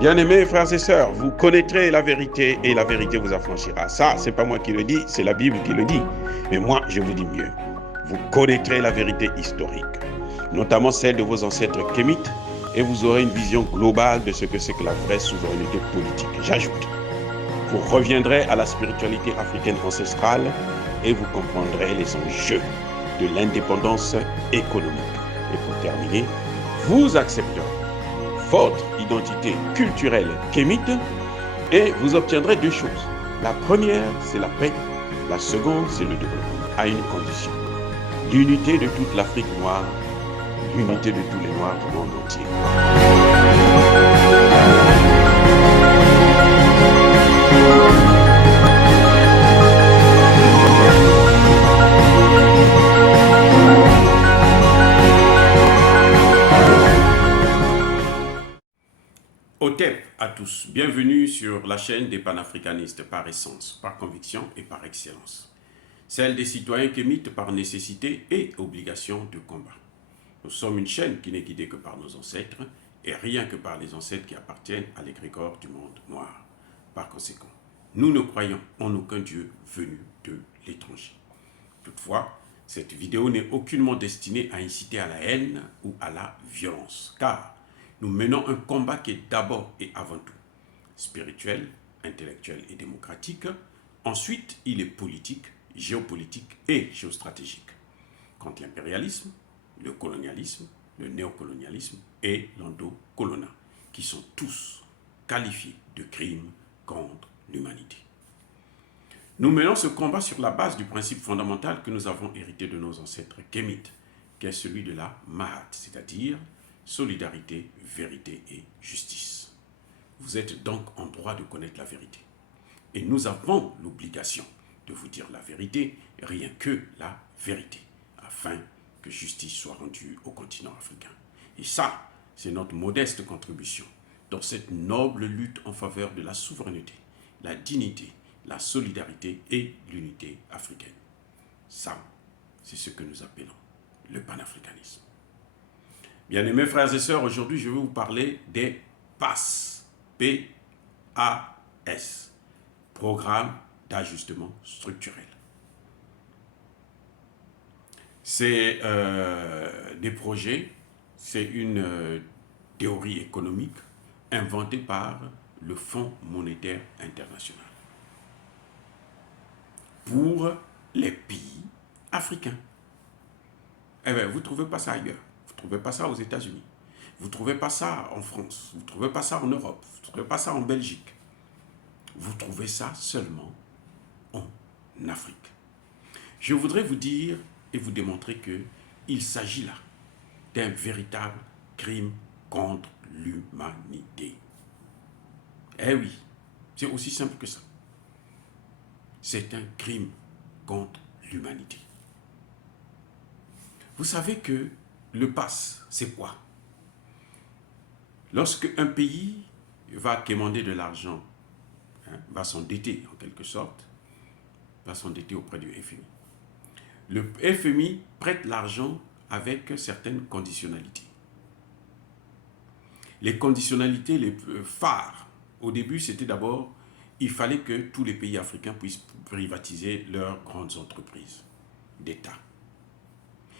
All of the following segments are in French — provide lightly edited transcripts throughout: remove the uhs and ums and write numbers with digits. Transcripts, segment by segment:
Bien-aimés frères et sœurs, vous connaîtrez la vérité et la vérité vous affranchira. Ça, c'est pas moi qui le dis, c'est la Bible qui le dit. Mais moi, je vous dis mieux. Vous connaîtrez la vérité historique, notamment celle de vos ancêtres kémites, et vous aurez une vision globale de ce que c'est que la vraie souveraineté politique. J'ajoute, vous reviendrez à la spiritualité africaine ancestrale et vous comprendrez les enjeux de l'indépendance économique. Et pour terminer, vous accepterez votre identité culturelle kémite et vous obtiendrez deux choses. La première, c'est la paix. La seconde, c'est le développement, à une condition. L'unité de toute l'Afrique noire, l'unité de tous les Noirs du monde entier. Otep à tous, bienvenue sur la chaîne des panafricanistes par essence, par conviction et par excellence. Celle des citoyens kémites par nécessité et obligation de combat. Nous sommes une chaîne qui n'est guidée que par nos ancêtres et rien que par les ancêtres qui appartiennent à l'égrégore du monde noir. Par conséquent, nous ne croyons en aucun Dieu venu de l'étranger. Toutefois, cette vidéo n'est aucunement destinée à inciter à la haine ou à la violence, car nous menons un combat qui est d'abord et avant tout spirituel, intellectuel et démocratique. Ensuite, il est politique, géopolitique et géostratégique. Contre l'impérialisme, le colonialisme, le néocolonialisme et l'endocolonat, qui sont tous qualifiés de crimes contre l'humanité. Nous menons ce combat sur la base du principe fondamental que nous avons hérité de nos ancêtres kémites, qui est celui de la Mahat, c'est-à-dire solidarité, vérité et justice. Vous êtes donc en droit de connaître la vérité. Et nous avons l'obligation de vous dire la vérité, rien que la vérité, afin que justice soit rendue au continent africain. Et ça, c'est notre modeste contribution dans cette noble lutte en faveur de la souveraineté, la dignité, la solidarité et l'unité africaine. Ça, c'est ce que nous appelons le panafricanisme. Bien-aimés frères et sœurs, aujourd'hui je vais vous parler des PAS, P-A-S, Programme d'ajustement structurel. C'est des projets, c'est une théorie économique inventée par le Fonds monétaire international pour les pays africains. Eh bien, vous ne trouvez pas ça ailleurs. Vous ne trouvez pas ça aux États-Unis. Vous ne trouvez pas ça en France. Vous ne trouvez pas ça en Europe. Vous ne trouvez pas ça en Belgique. Vous trouvez ça seulement en Afrique. Je voudrais vous dire et vous démontrer qu'il s'agit là d'un véritable crime contre l'humanité. Eh oui, c'est aussi simple que ça. C'est un crime contre l'humanité. Vous savez que le PAS, c'est quoi? Lorsque un pays va quémander de l'argent, va s'endetter en quelque sorte, va s'endetter auprès du FMI. Le FMI prête l'argent avec certaines conditionnalités. Les conditionnalités les phares, au début, c'était d'abord, il fallait que tous les pays africains puissent privatiser leurs grandes entreprises d'État.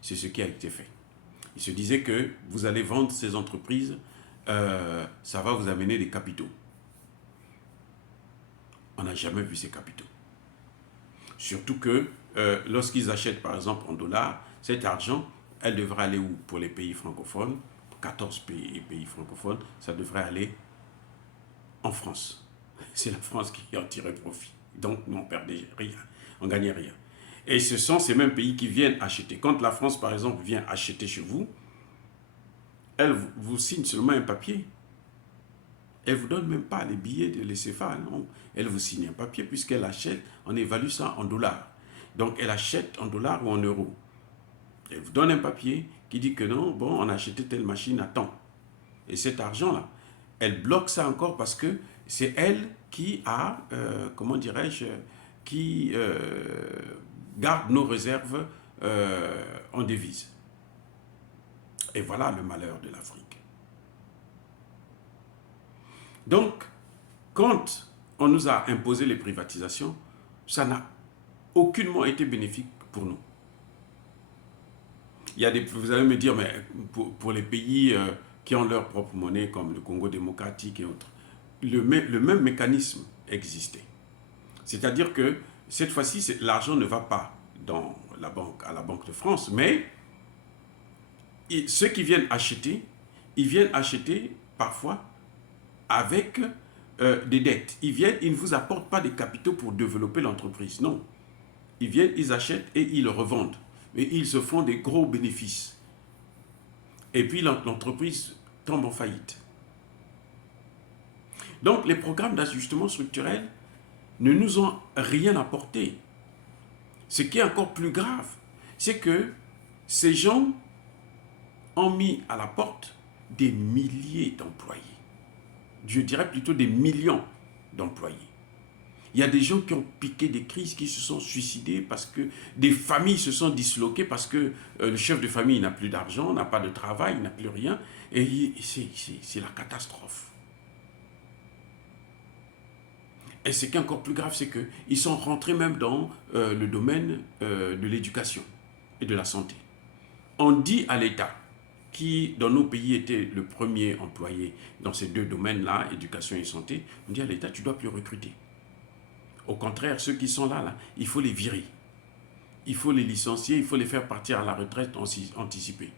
C'est ce qui a été fait. Il se disait que vous allez vendre ces entreprises, ça va vous amener des capitaux. On n'a jamais vu ces capitaux. Surtout que lorsqu'ils achètent par exemple en dollars, cet argent, elle devrait aller où? Pour les pays francophones, 14 pays francophones, ça devrait aller en France. C'est la France qui en tirait profit. Donc nous on perdait rien, on gagnait rien. Et ce sont ces mêmes pays qui viennent acheter. Quand la France, par exemple, vient acheter chez vous, elle vous signe seulement un papier. Elle ne vous donne même pas les billets de l'CFA, non. Elle vous signe un papier puisqu'elle achète, on évalue ça en dollars. Donc elle achète en dollars ou en euros. Elle vous donne un papier qui dit que non, bon, on a acheté telle machine à temps. Et cet argent-là, elle bloque ça encore parce que c'est elle qui a, comment dirais-je, qui garde nos réserves en devises. Et voilà le malheur de l'Afrique. Donc, quand on nous a imposé les privatisations, ça n'a aucunement été bénéfique pour nous. Vous allez me dire, mais pour les pays qui ont leur propre monnaie, comme le Congo démocratique et autres, le même mécanisme existait. C'est-à-dire que cette fois-ci, l'argent ne va pas à la Banque de France, mais ceux qui viennent acheter, ils viennent acheter parfois avec des dettes. Ils ne vous apportent pas des capitaux pour développer l'entreprise, non. Ils viennent, ils achètent et ils le revendent. Et ils se font des gros bénéfices. Et puis l'entreprise tombe en faillite. Donc les programmes d'ajustement structurel ne nous ont rien apporté. Ce qui est encore plus grave, c'est que ces gens ont mis à la porte des milliers d'employés. Je dirais plutôt des millions d'employés. Il y a des gens qui ont piqué des crises, qui se sont suicidés parce que des familles se sont disloquées parce que le chef de famille n'a plus d'argent, n'a pas de travail, n'a plus rien. Et c'est la catastrophe. Et ce qui est encore plus grave, c'est qu'ils sont rentrés même dans le domaine de l'éducation et de la santé. On dit à l'État, qui dans nos pays était le premier employé dans ces deux domaines-là, éducation et santé, on dit à l'État, tu ne dois plus recruter. Au contraire, ceux qui sont là, il faut les virer. Il faut les licencier, il faut les faire partir à la retraite anticipée.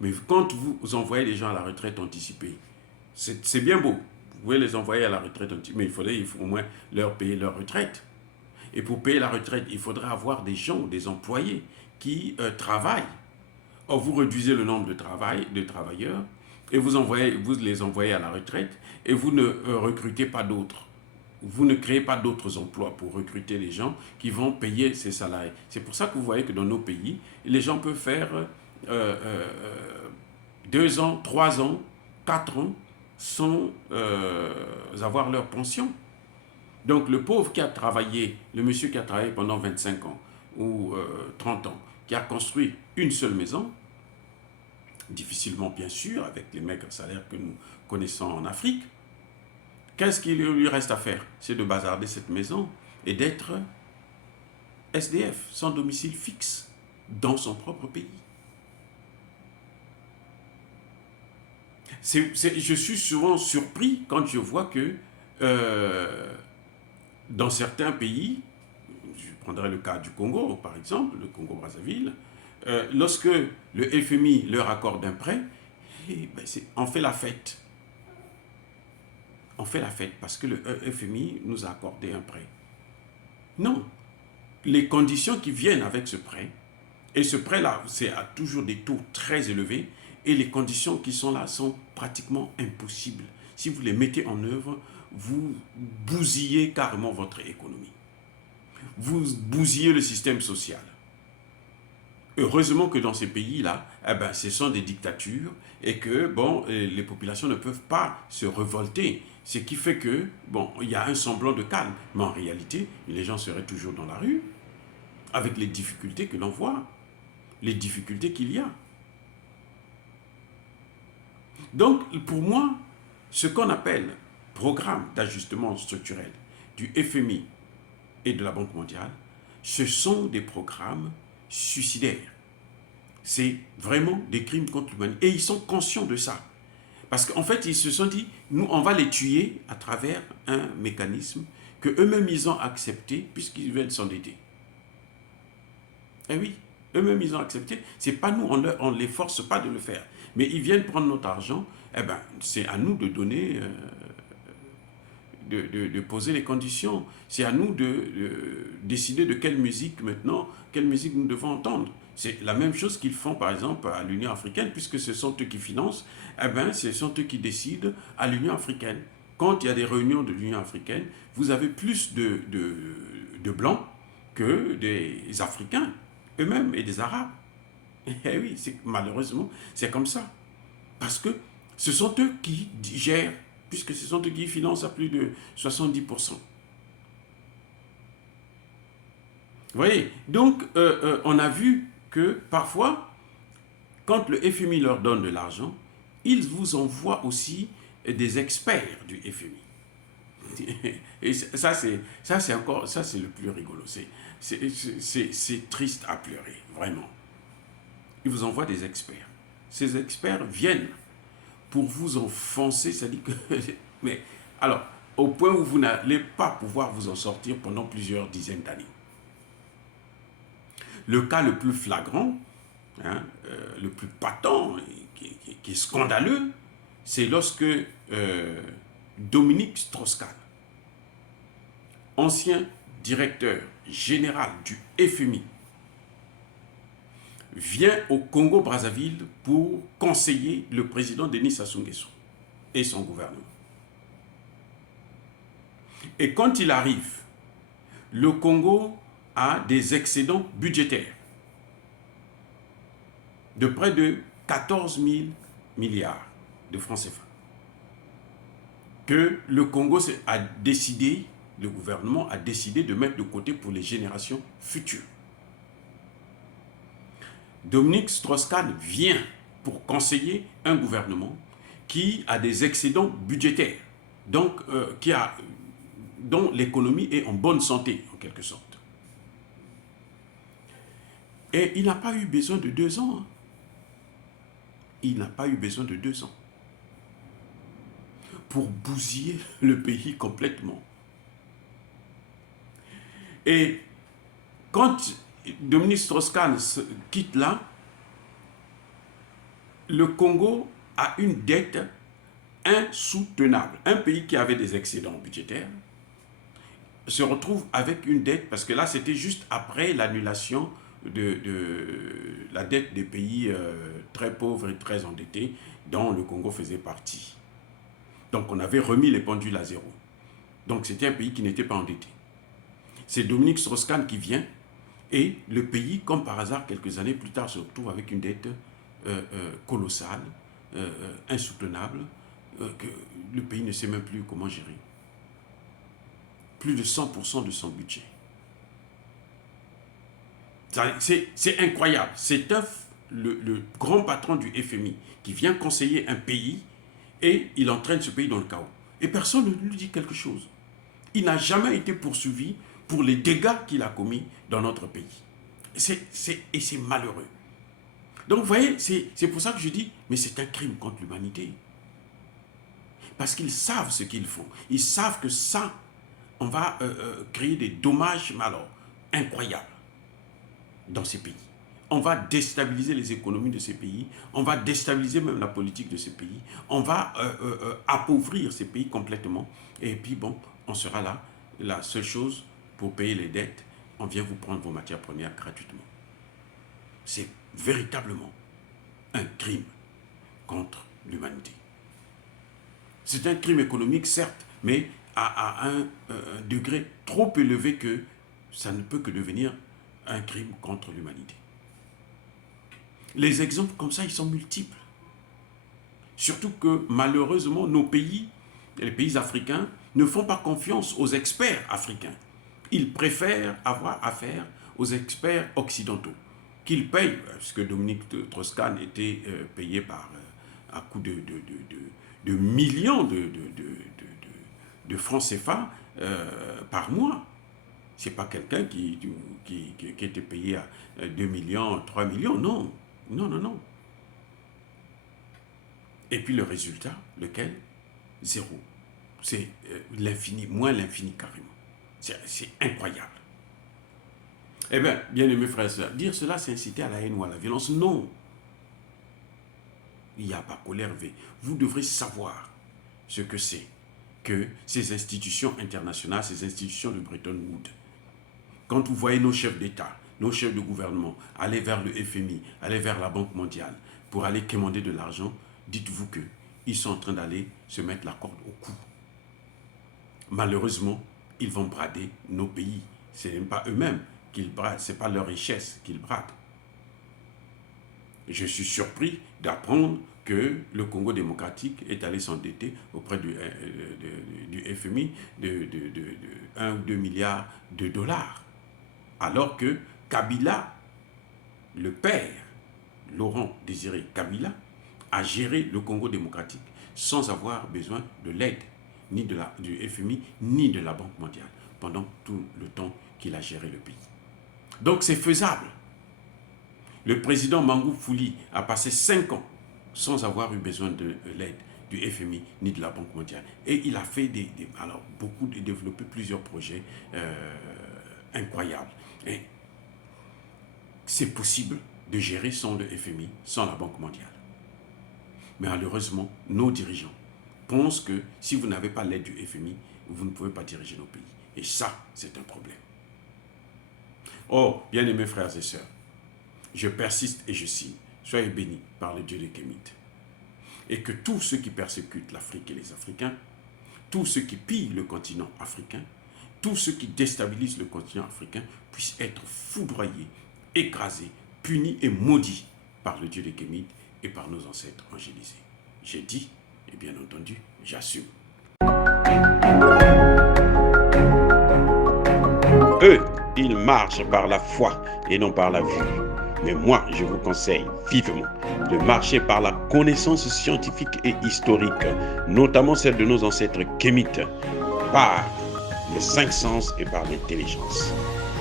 Mais quand vous envoyez les gens à la retraite anticipée, c'est bien beau. Vous pouvez les envoyer à la retraite anticipée, mais il faut au moins leur payer leur retraite. Et pour payer la retraite, il faudra avoir des gens, des employés qui travaillent. Or, vous réduisez le nombre de travailleurs et vous les envoyez à la retraite et vous ne recrutez pas d'autres. Vous ne créez pas d'autres emplois pour recruter les gens qui vont payer ces salariés. C'est pour ça que vous voyez que dans nos pays, les gens peuvent faire 2 ans, 3 ans, 4 ans sans avoir leur pension. Donc le pauvre qui a travaillé, le monsieur qui a travaillé pendant 25 ans ou 30 ans, qui a construit une seule maison, difficilement bien sûr, avec les maigres salaires que nous connaissons en Afrique, qu'est-ce qu'il lui reste à faire? C'est de bazarder cette maison et d'être SDF, sans domicile fixe, dans son propre pays. Je suis souvent surpris quand je vois que dans certains pays, je prendrai le cas du Congo par exemple, le Congo-Brazzaville, lorsque le FMI leur accorde un prêt, on fait la fête. On fait la fête parce que le FMI nous a accordé un prêt. Non. Les conditions qui viennent avec ce prêt, et ce prêt-là, c'est à toujours des taux très élevés, et les conditions qui sont là sont pratiquement impossibles. Si vous les mettez en œuvre, vous bousillez carrément votre économie. Vous bousillez le système social. Heureusement que dans ces pays-là, ce sont des dictatures et que les populations ne peuvent pas se révolter. Ce qui fait que, il y a un semblant de calme. Mais en réalité, les gens seraient toujours dans la rue avec les difficultés que l'on voit, les difficultés qu'il y a. Donc, pour moi, ce qu'on appelle programme d'ajustement structurel du FMI et de la Banque mondiale, ce sont des programmes suicidaires. C'est vraiment des crimes contre l'humanité. Et ils sont conscients de ça. Parce qu'en fait, ils se sont dit, nous, on va les tuer à travers un mécanisme qu'eux-mêmes, ils ont accepté puisqu'ils viennent s'endetter. Eh oui, eux-mêmes, ils ont accepté. C'est pas nous, on ne les force pas de le faire. Mais ils viennent prendre notre argent. C'est à nous de donner, de poser les conditions. C'est à nous de décider de quelle musique maintenant, quelle musique nous devons entendre. C'est la même chose qu'ils font par exemple à l'Union africaine, puisque ce sont eux qui financent, ce sont eux qui décident à l'Union africaine. Quand il y a des réunions de l'Union africaine, vous avez plus de blancs que des Africains eux-mêmes et des Arabes. Et oui, malheureusement, c'est comme ça. Parce que ce sont eux qui gèrent, puisque ce sont eux qui financent à plus de 70%. Vous voyez, donc on a vu que parfois, quand le FMI leur donne de l'argent, ils vous envoient aussi des experts du FMI. Et ça, c'est encore, ça, c'est le plus rigolo. C'est triste à pleurer, vraiment. Ils vous envoient des experts. Ces experts viennent pour vous enfoncer, ça dit que... Mais, alors, au point où vous n'allez pas pouvoir vous en sortir pendant plusieurs dizaines d'années. Le cas le plus flagrant, hein, le plus patent, qui est scandaleux, c'est lorsque Dominique Strauss-Kahn, ancien directeur général du FMI, vient au Congo-Brazzaville pour conseiller le président Denis Sassou Nguesso et son gouvernement. Et quand il arrive, le Congo a des excédents budgétaires de près de 14 000 milliards de francs CFA que le Congo a décidé, le gouvernement a décidé de mettre de côté pour les générations futures. Dominique Strauss-Kahn vient pour conseiller un gouvernement qui a des excédents budgétaires, donc dont l'économie est en bonne santé, en quelque sorte. Et il n'a pas eu besoin de 2 ans. Il n'a pas eu besoin de 2 ans pour bousiller le pays complètement. Et quand Dominique Strauss-Kahn quitte là, le Congo a une dette insoutenable. Un pays qui avait des excédents budgétaires se retrouve avec une dette, parce que là c'était juste après l'annulation de la dette des pays très pauvres et très endettés dont le Congo faisait partie. Donc on avait remis les pendules à zéro. Donc c'était un pays qui n'était pas endetté. C'est Dominique Strauss-Kahn qui vient et le pays, comme par hasard, quelques années plus tard, se retrouve avec une dette colossale, insoutenable, que le pays ne sait même plus comment gérer. Plus de 100% de son budget. C'est incroyable. C'est le grand patron du FMI qui vient conseiller un pays et il entraîne ce pays dans le chaos. Et personne ne lui dit quelque chose. Il n'a jamais été poursuivi pour les dégâts qu'il a commis dans notre pays. Et c'est malheureux. Donc vous voyez, c'est pour ça que je dis, mais c'est un crime contre l'humanité. Parce qu'ils savent ce qu'ils font. Ils savent que ça, on va créer des dommages alors incroyables dans ces pays. On va déstabiliser les économies de ces pays, on va déstabiliser même la politique de ces pays, on va appauvrir ces pays complètement. Et puis bon, on sera là, la seule chose pour payer les dettes, on vient vous prendre vos matières premières gratuitement. C'est véritablement un crime contre l'humanité. C'est un crime économique, certes, mais à un degré trop élevé que ça ne peut que devenir un crime contre l'humanité. Les exemples comme ça, ils sont multiples. Surtout que malheureusement, nos pays, les pays africains, ne font pas confiance aux experts africains. Ils préfèrent avoir affaire aux experts occidentaux, qu'ils payent, puisque Dominique Strauss-Kahn était payé à coup de millions de francs CFA par mois. Ce n'est pas quelqu'un qui était payé à 2 millions, 3 millions, non. Non, non, non. Et puis le résultat, lequel? Zéro. C'est l'infini, moins l'infini carrément. C'est incroyable. Eh bien, bien-aimés frères et sœurs, dire cela, c'est inciter à la haine ou à la violence. Non. Il n'y a pas colère. Vous devrez savoir ce que c'est que ces institutions internationales, ces institutions de Bretton Woods. Quand vous voyez nos chefs d'État, nos chefs de gouvernement aller vers le FMI, aller vers la Banque mondiale pour aller quémander de l'argent, dites-vous qu'ils sont en train d'aller se mettre la corde au cou. Malheureusement, ils vont brader nos pays. Ce n'est même pas eux-mêmes qu'ils bradent, ce n'est pas leur richesse qu'ils bradent. Je suis surpris d'apprendre que le Congo démocratique est allé s'endetter auprès du FMI de 1 ou 2 milliards de dollars. Alors que Kabila, le père, Laurent Désiré Kabila, à gérer le Congo démocratique sans avoir besoin de l'aide ni du FMI, ni de la Banque mondiale, pendant tout le temps qu'il a géré le pays. Donc c'est faisable. Le président Mangou Fouli a passé 5 ans sans avoir eu besoin de l'aide du FMI ni de la Banque mondiale. Et il a fait développé plusieurs projets incroyables. Et c'est possible de gérer sans le FMI, sans la Banque mondiale. Mais malheureusement, nos dirigeants pensent que si vous n'avez pas l'aide du FMI, vous ne pouvez pas diriger nos pays. Et ça, c'est un problème. Oh, bien-aimés frères et sœurs, je persiste et je signe. Soyez bénis par le Dieu des Kémites. Et que tous ceux qui persécutent l'Afrique et les Africains, tous ceux qui pillent le continent africain, tous ceux qui déstabilisent le continent africain puissent être foudroyés, écrasés, punis et maudits par le Dieu des Kémites et par nos ancêtres angélisés. J'ai dit, et bien entendu, j'assume. Eux, ils marchent par la foi et non par la vue. Mais moi, je vous conseille vivement de marcher par la connaissance scientifique et historique, notamment celle de nos ancêtres kémites, par les 5 sens et par l'intelligence.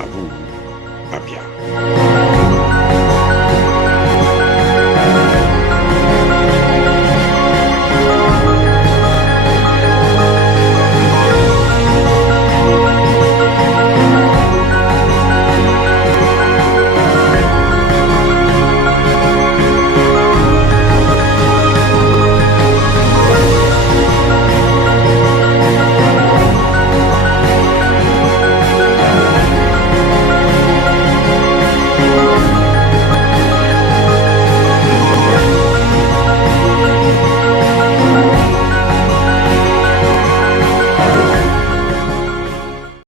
À vous, Abia.